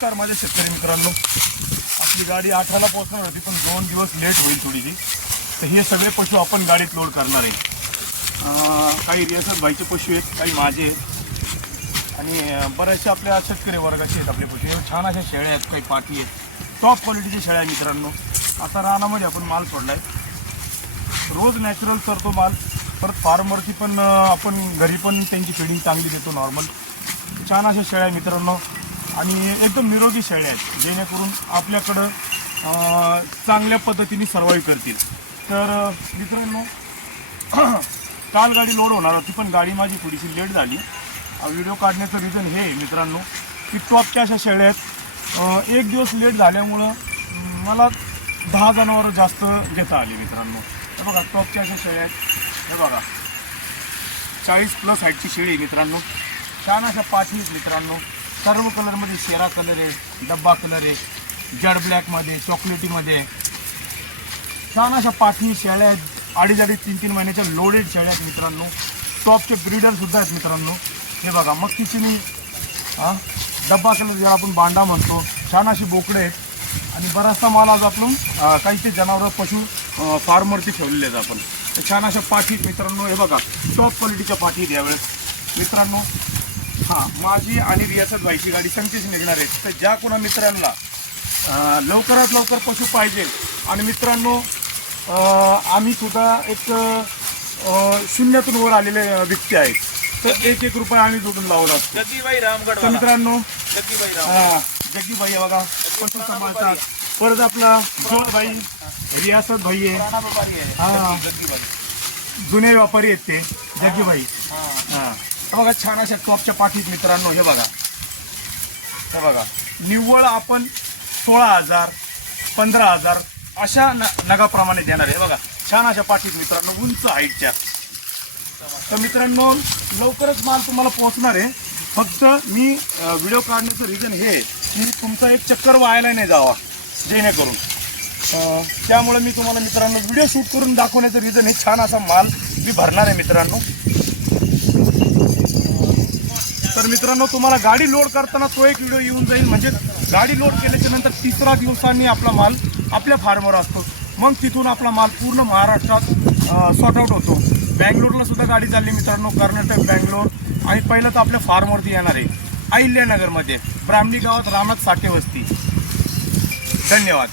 नमस्कार माझ्या शेतकरी मित्रांनो. आपली गाडी आठाला पोहोचणार होती पण दोन दिवस लेट होईल थोडीशी. तर हे सगळे पशु आपण गाडीत लोड करणार आहे. काही रियासत भाईचे पशु आहेत काही माझे आहेत. आणि बऱ्याचशा आपल्या शेतकरी वर्गाचे आहेत आपले पशु. छान अशा शेळ्या आहेत काही पाठी आहेत. टॉप क्वालिटीच्या शेळ्या आहेत मित्रांनो. आता रानामध्ये आपण माल सोडला आहे रोज नॅचरल करतो माल. परत फार्मवरती पण आपण घरी पण त्यांची फिडिंग चांगली देतो नॉर्मल छान अशा शेळ्या मित्रांनो. आणि एकदम निरोगी शेळ्या आहेत जेणेकरून आपल्याकडं चांगल्या पद्धतीने सर्वाईव्ह करतील. तर मित्रांनो काल गाडी लोड होणार होती पण गाडी माझी थोडीशी लेट झाली. व्हिडिओ काढण्याचं रिझन हे आहे मित्रांनो की टॉपच्या अशा शेळ्या आहेत. एक दिवस लेट झाल्यामुळं मला दहा जनावरं जास्त घेता आली मित्रांनो. हे बघा टॉपच्या अशा शेळ्या आहेत. हे बघा. चाळीस प्लस हाईटची शेळी आहे मित्रांनो. छान अशा पाठी मित्रांनो. सर्व कलरमध्ये शेरा कलर आहे डब्बा कलर आहे जड ब्लॅकमध्ये चॉकलेटीमध्ये छान अशा पाठी शेळ्या आहेत. अडीच अडीच तीन तीन महिन्याच्या लोडेड शेळ्या आहेत मित्रांनो. टॉपचे ब्रीडरसुद्धा आहेत मित्रांनो. हे बघा मग चिनी हां डब्बा कलर ज्याला आपण बांडा म्हणतो छान अशी बोकडे आहेत. आणि बराचसा माल आज आपण काही ते जनावरं पशु फार्मरचे ठेवलेले आहेत आपण. छान अशा पाठी मित्रांनो. हे बघा टॉप क्वालिटीच्या पाठी यावेळेस. मित्रांनो हां माझी आणि रियासत भाईची गाडी संकेश निघणार आहे. तर ज्या कोणा मित्रांना अं, लवकरात लवकर पशु पाहिजे आणि मित्रांनो अं, आम्ही सुद्धा एक अं, शून्यातून वर आलेले अं, व्यक्ती आहेत. तर एक एक रुपये आम्ही जोडून लावला असतो जग्गीबाई रामगड तर मित्रांनो जग्गीबाई राम हा जग्गी भाई आहे बघा. पशु सांभाळतात. परत आपला जोड भाई रियासत भाई आहे. राणा व्यापारी आहे. हा. जग्गीबाई जुने व्यापारी आहेत ते. जग्गी भाई हा. हे. बघा छान अशा टॉपच्या पाठीत मित्रांनो हे बघा. हे बघा. निव्वळ आपण सोळा हजार पंधरा हजार अशा न नगाप्रमाणे देणार आहे. हे बघा छान अशा पाठीत मित्रांनो उंच हाईटच्या. तर मित्रांनो लवकरच माल तुम्हाला पोहोचणार आहे. फक्त मी व्हिडिओ काढण्याचं रिझन हे की तुमचा एक चक्कर व्हायला नाही जावा जेणेकरून. त्यामुळे मी तुम्हाला मित्रांनो व्हिडिओ शूट करून दाखवण्याचं रिझन हे छान असा माल मी भरणार आहे मित्रांनो. तर मित्रांनो तुम्हाला गाडी लोड करताना तो एक व्हिडिओ येऊन जाईल. म्हणजे गाडी लोड केल्याच्यानंतर तिसरा दिवसांनी आपला माल आपल्या फार्मवर असतो. मग तिथून आपला माल पूर्ण महाराष्ट्रात सॉर्ट आउट होतो. बँगलोरला सुद्धा गाडी चालली मित्रांनो कर्नाटक बँगलोर. आणि पहिलं तर आपल्या फार्मवरती येणार आहे अहिल्यानगरमध्ये. ब्राह्मणी गावात रामनाथ साठे वस्ती. धन्यवाद.